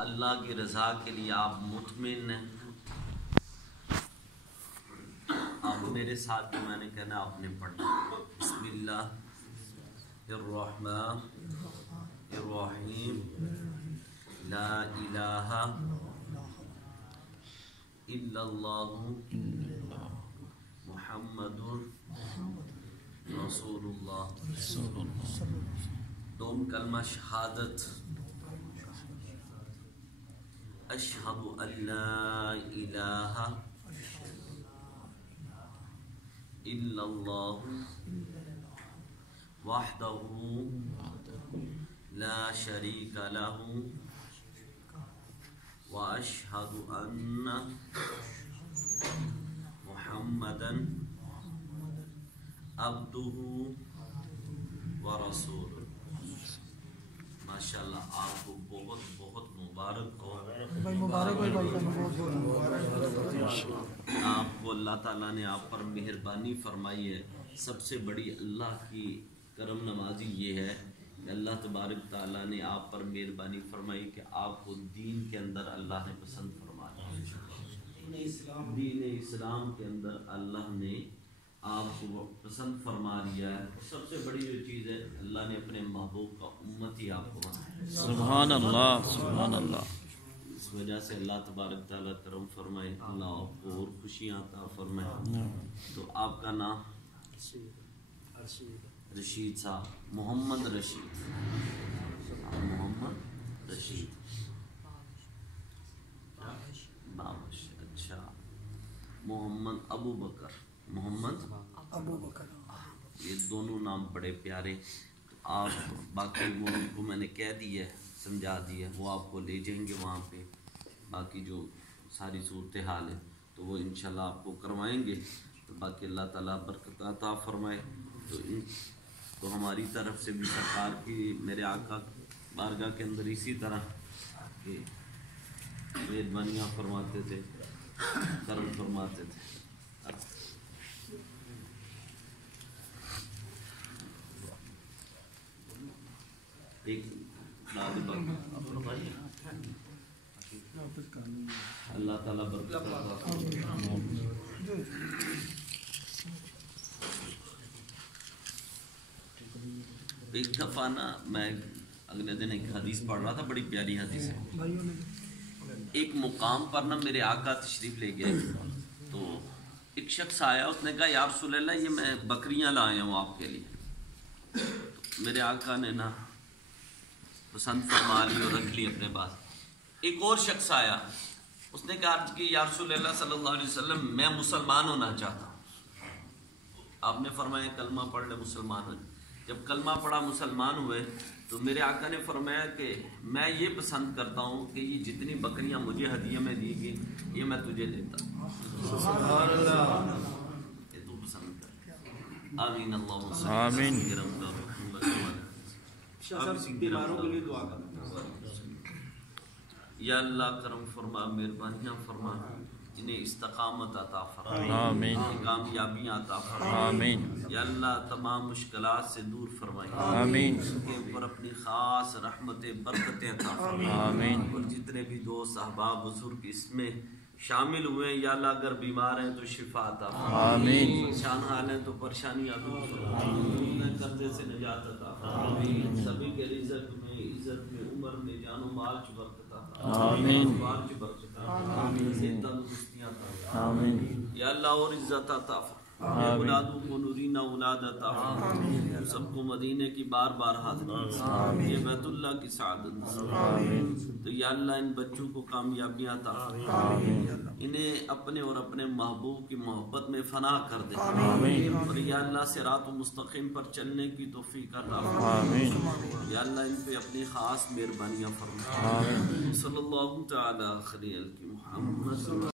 اللہ کی رضا کے لیے آپ مطمئن ہیں؟ آپ میرے ساتھ جو میں نے کہنا آپ نے پڑھنا. بسم اللہ الرحمن الرحیم لا الہ الا اللہ محمد رسول اللہ. دوم کلمہ شہادت اشہد ان لا الہ الا اللہ وحدہ لا شریک لہ واشہد ان محمدا عبدہ ورسولہ. ماشاءاللہ آپ کو بہت بہت مبارک ہو. آپ کو اللہ تعالیٰ نے آپ پر مہربانی فرمائی ہے. سب سے بڑی اللہ کی کرم نوازی یہ ہے کہ اللہ تبارک تعالیٰ نے آپ پر مہربانی فرمائی کہ آپ کو دین کے اندر اللہ نے پسند فرمایا. دین اسلام کے اندر اللہ نے آپ کو پسند فرما لیا ہے. سب سے بڑی جو چیز ہے اللہ نے اپنے محبوب کا امتی آپ کو بنایا. سبحان اللہ سبحان اللہ. اس وجہ سے اللہ تبارک تعالیٰ کرم فرمائے, اللہ آپ کو اور خوشیاں عطا فرمائے. تو آپ کا نام رشید صاحب, محمد رشید, محمد رشید بابش. اچھا, محمد ابو بکر, محمد ابو بکر. یہ دونوں نام بڑے پیارے. آپ باقی وہ ان کو میں نے کہہ دی ہے, سمجھا دی ہے, وہ آپ کو لے جائیں گے وہاں پہ. باقی جو ساری صورتحال ہے تو وہ انشاءاللہ آپ کو کروائیں گے. تو باقی اللہ تعالیٰ برکت عطا فرمائے. تو ہماری طرف سے بھی سرکار کی میرے آقا بارگاہ کے اندر اسی طرح کہ مہربانیاں فرماتے تھے, کرم فرماتے تھے. ایک اللہ تعالیٰ برکت عطا فرمائے. ایک دفعہ نا میں اگلے دن ایک حدیث پڑھ رہا تھا, بڑی پیاری حدیث ہے. ایک مقام پر نا میرے آقا تشریف لے گئے تو ایک شخص آیا, اس نے کہا یا رسول اللہ یہ میں بکریاں لائے ہوں آپ کے لیے. تو میرے آقا نے نا پسند فرما لی اور رکھ لی اپنے پاس. ایک اور شخص آیا, اس نے کہا کہ یا رسول اللہ صلی اللہ علیہ وسلم میں مسلمان ہونا چاہتا ہوں. آپ نے فرمایا کلمہ پڑھ لے مسلمان ہو. جب کلمہ پڑھا مسلمان ہوئے تو میرے آقا نے فرمایا کہ میں یہ پسند کرتا ہوں کہ یہ جتنی بکریاں مجھے ہدیے میں دی گئی یہ میں تجھے دیتا ہوں. سبحان اللہ, یہ تو پسند کر. آمین اللہم صلی اللہ علیہ وسلم. یا اللہ کرم فرما, مہربانیاں فرما, انہیں استقامت عطا فرما, کامیابیاں عطا فرما. یا اللہ تمام مشکلات سے دور فرمائی. ان کے اوپر اپنی خاص رحمت برکتیں عطا فرما. اور جتنے بھی دوست احباب بزرگ اس میں شامل ہوئے یا اللہ اگر بیمار ہیں تو شفا عطا فرما, پریشان حال ہیں تو پریشانیاں دور فرما, قرضے سے نجات عطا فرما. سبھی کے رزق میں, عزت میں, عمر میں, جان و مال چ برکت عطا فرما. یا اللہ اور عزت عطا فرما. اولادوں کو نورین اولاد عطا فرما. سب کو مدینے کی بار بار حاضر, یہ بیت اللہ کی سعادت. تو یا اللہ ان بچوں کو کامیابیاں عطا فرما, انہیں اپنے اور اپنے محبوب کی محبت میں فنا کر دے. اور یا اللہ صراط مستقیم پر چلنے کی توفیق عطا فرما. یا اللہ ان پہ اپنی خاص مہربانیاں فرما. صلی اللہ تعالی خیر محمد.